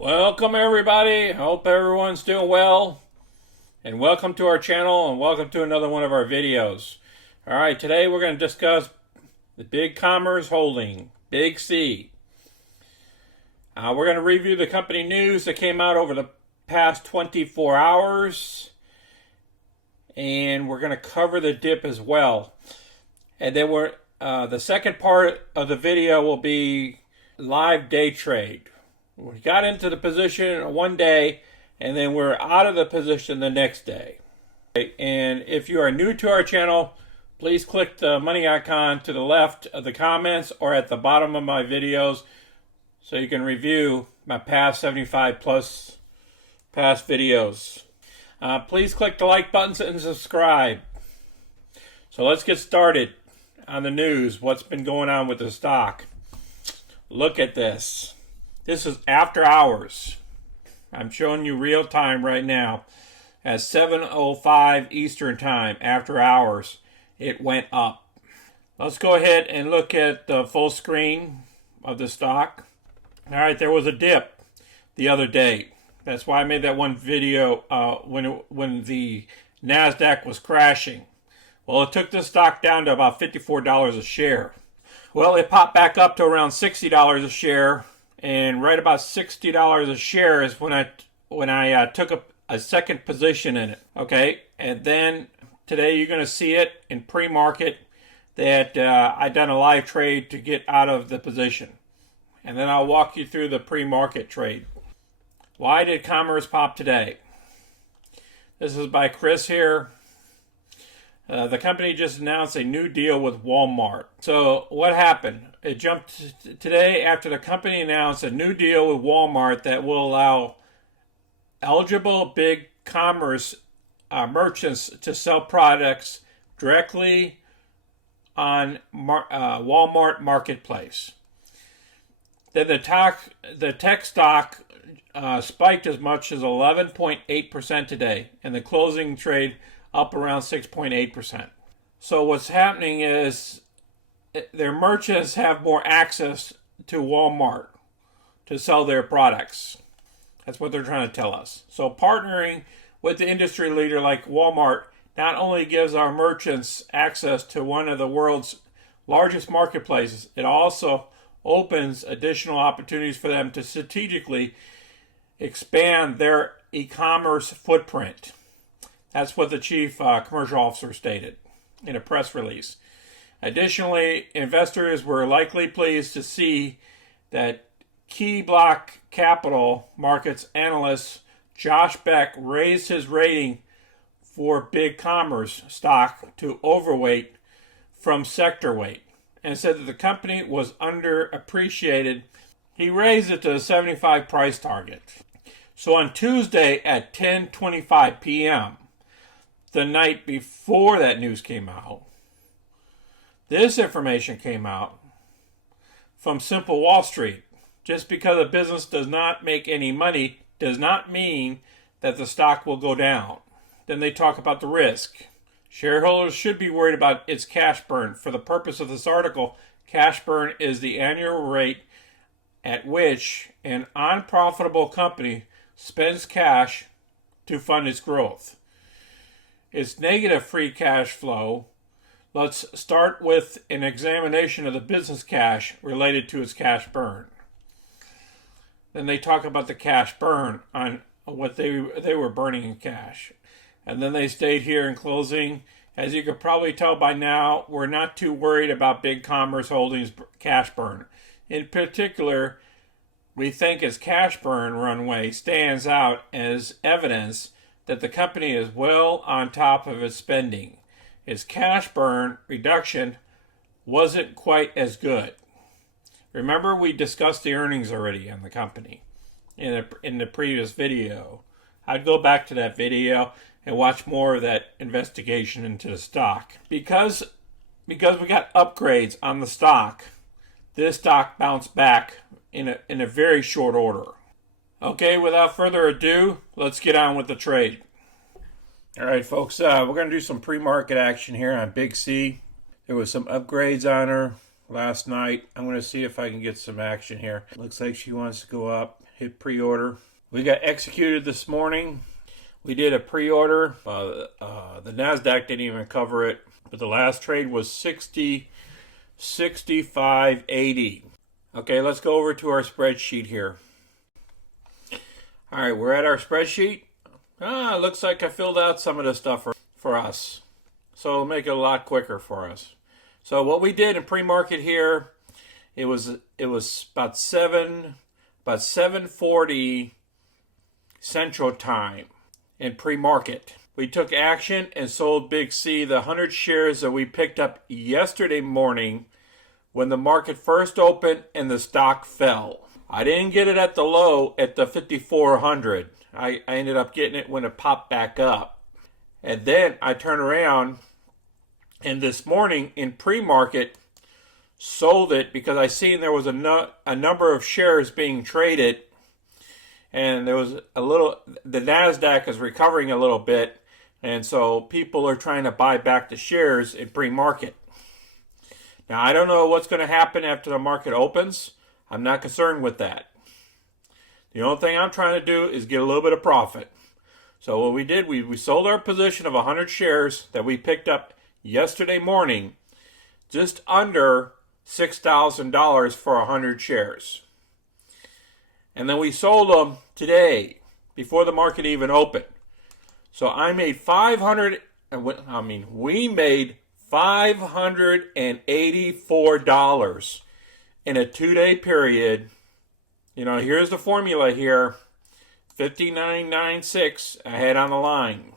Welcome everybody. Hope everyone's doing well. And welcome to our channel and welcome to another one of our videos. Alright, today we're going to discuss the BigCommerce holding, BIGC. We're going to review the company news that came out over the past 24 hours. And we're going to cover the dip as well. And then the second part of the video will be live day trade. We got into the position one day, and then we're out of the position the next day. And if you are new to our channel, please click the money icon to the left of the comments or at the bottom of my videos so you can review my past 75 plus past videos. Please click the like buttons and subscribe. So let's get started on the news. What's been going on with the stock? Look at this. This is after hours. I'm showing you real time right now. At 7:05 Eastern time, after hours, it went up. Let's go ahead and look at the full screen of the stock. All right, there was a dip the other day. That's why I made that one video when the NASDAQ was crashing. Well, it took the stock down to about $54 a share. Well, it popped back up to around $60 a share. And right about $60 a share is when I took a second position in it. Okay, and then today you're going to see it in pre-market that I done a live trade to get out of the position, and then I'll walk you through the pre-market trade. Why did Commerce pop today? This is by Chris here. The company just announced a new deal with Walmart. So what happened? It jumped today after the company announced a new deal with Walmart that will allow eligible BigCommerce merchants to sell products directly on Walmart Marketplace. Then the tech stock spiked as much as 11.8% today, and the closing trade up around 6.8%. So what's happening is their merchants have more access to Walmart to sell their products. That's what they're trying to tell us. So partnering with the industry leader like Walmart not only gives our merchants access to one of the world's largest marketplaces, it also opens additional opportunities for them to strategically expand their e-commerce footprint. That's what the chief commercial officer stated in a press release. Additionally, investors were likely pleased to see that Key Block Capital Markets analyst Josh Beck raised his rating for BigCommerce stock to overweight from sector weight and said that the company was underappreciated. He raised it to a 75 price target. So on Tuesday at 10:25 p.m., the night before that news came out, this information came out from Simple Wall Street. Just because a business does not make any money does not mean that the stock will go down. Then they talk about the risk. Shareholders should be worried about its cash burn. For the purpose of this article, cash burn is the annual rate at which an unprofitable company spends cash to fund its growth. Its negative free cash flow. Let's start with an examination of the business cash related to its cash burn. Then they talk about the cash burn on what they were burning in cash. And then they state here in closing, as you could probably tell by now, we're not too worried about BigCommerce Holdings' cash burn. In particular, we think its cash burn runway stands out as evidence that the company is well on top of its spending. Its cash burn reduction wasn't quite as good. Remember, we discussed the earnings already on the company in the previous video. I'd go back to that video and watch more of that investigation into the stock. Because we got upgrades on the stock, this stock bounced back in a very short order. Okay, without further ado, let's get on with the trade. All right, folks, we're going to do some pre-market action here on BIGC. There was some upgrades on her last night. I'm going to see if I can get some action here. Looks like she wants to go up, hit pre-order. We got executed this morning. We did a pre-order. The NASDAQ didn't even cover it, but the last trade was 65.80. Okay, let's go over to our spreadsheet here. All right, we're at our spreadsheet. It looks like I filled out some of the stuff for us. So it'll make it a lot quicker for us. So what we did in pre-market here, it was about 7:40 Central Time in pre-market. We took action and sold Big C, the 100 shares that we picked up yesterday morning when the market first opened and the stock fell. I didn't get it at the low at the 5,400. I ended up getting it when it popped back up. And then I turned around and this morning in pre-market sold it because I seen there was a number of shares being traded, and there was the NASDAQ is recovering a little bit, and so people are trying to buy back the shares in pre-market. Now, I don't know what's going to happen after the market opens. I'm not concerned with that. The only thing I'm trying to do is get a little bit of profit. So what we did, we sold our position of 100 shares that we picked up yesterday morning, just under $6,000 for 100 shares. And then we sold them today, before the market even opened. So we made $584 in a 2-day period. You know, here's the formula here. 59.96 ahead on the line.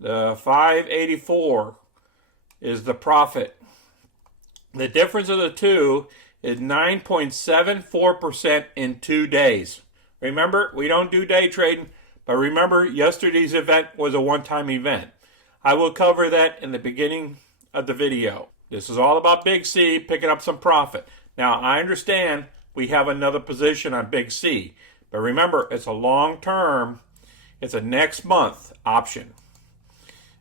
The 584 is the profit. The difference of the two is 9.74% in 2 days. Remember, we don't do day trading, but remember, yesterday's event was a one-time event. I will cover that in the beginning of the video. This is all about Big C picking up some profit. Now, I understand we have another position on Big C, but remember, it's a long-term, it's a next month option.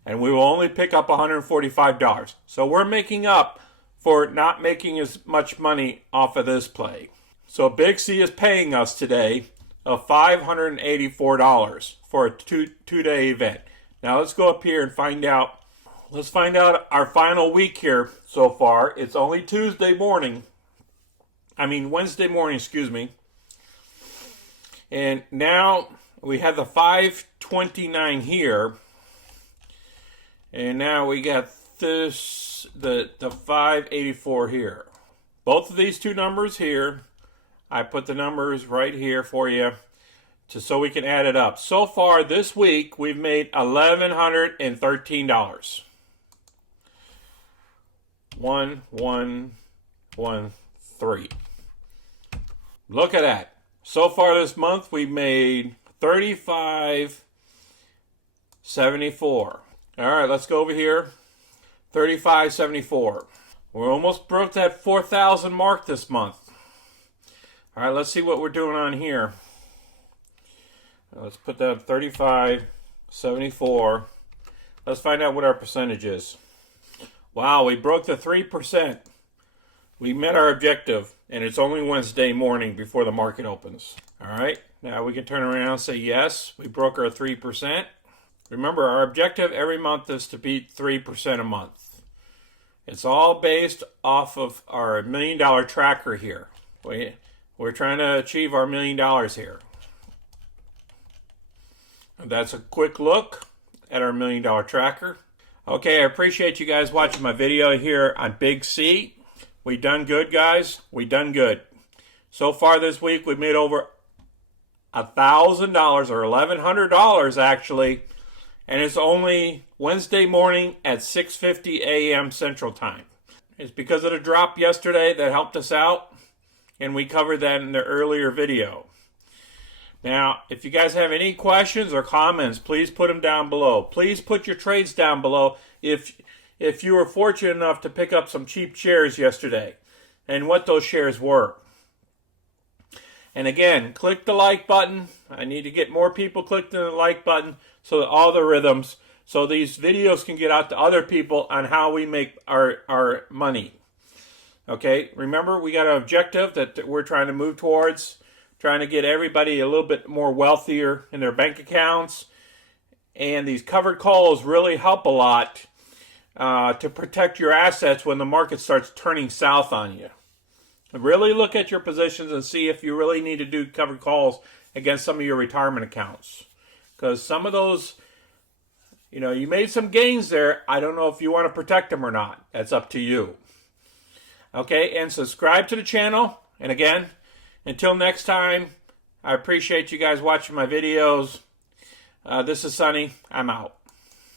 And we will only pick up $145. So we're making up for not making as much money off of this play. So Big C is paying us today of $584 for a two-day event. Now let's go up here and find out. Let's find out our final week here so far. It's only Wednesday morning, excuse me. And now we have the 529 here. And now we got the 584 here. Both of these two numbers here, I put the numbers right here for you so we can add it up. So far this week, we've made $1,113. 1113. Look at that. So far this month, we've made $35.74. All right, let's go over here. $35.74. We're almost broke that 4,000 mark this month. All right, let's see what we're doing on here. Let's put down $35.74. Let's find out what our percentage is. Wow, we broke the 3%. We met our objective, and it's only Wednesday morning before the market opens. All right, now we can turn around and say, yes, we broke our 3%. Remember, our objective every month is to beat 3% a month. It's all based off of our $1 million tracker here. We're trying to achieve our $1 million here. And that's a quick look at our $1 million tracker. Okay, I appreciate you guys watching my video here on Big C. We done good, guys. We done good. So far this week, we made over $1,000 or $1,100 actually. And it's only Wednesday morning at 6:50 a.m. Central Time. It's because of the drop yesterday that helped us out, and we covered that in the earlier video. Now, if you guys have any questions or comments, please put them down below. Please put your trades down below if you were fortunate enough to pick up some cheap shares yesterday and what those shares were. And again, click the like button. I need to get more people clicking the like button so that all the rhythms, so these videos can get out to other people on how we make our money. Okay, remember we got an objective that we're trying to move towards. trying to get everybody a little bit more wealthier in their bank accounts. And these covered calls really help a lot to protect your assets when the market starts turning south on you. Really look at your positions and see if you really need to do covered calls against some of your retirement accounts. Because some of those, you made some gains there. I don't know if you want to protect them or not. That's up to you. Okay, and subscribe to the channel. And again, until next time, I appreciate you guys watching my videos. This is Sonny. I'm out.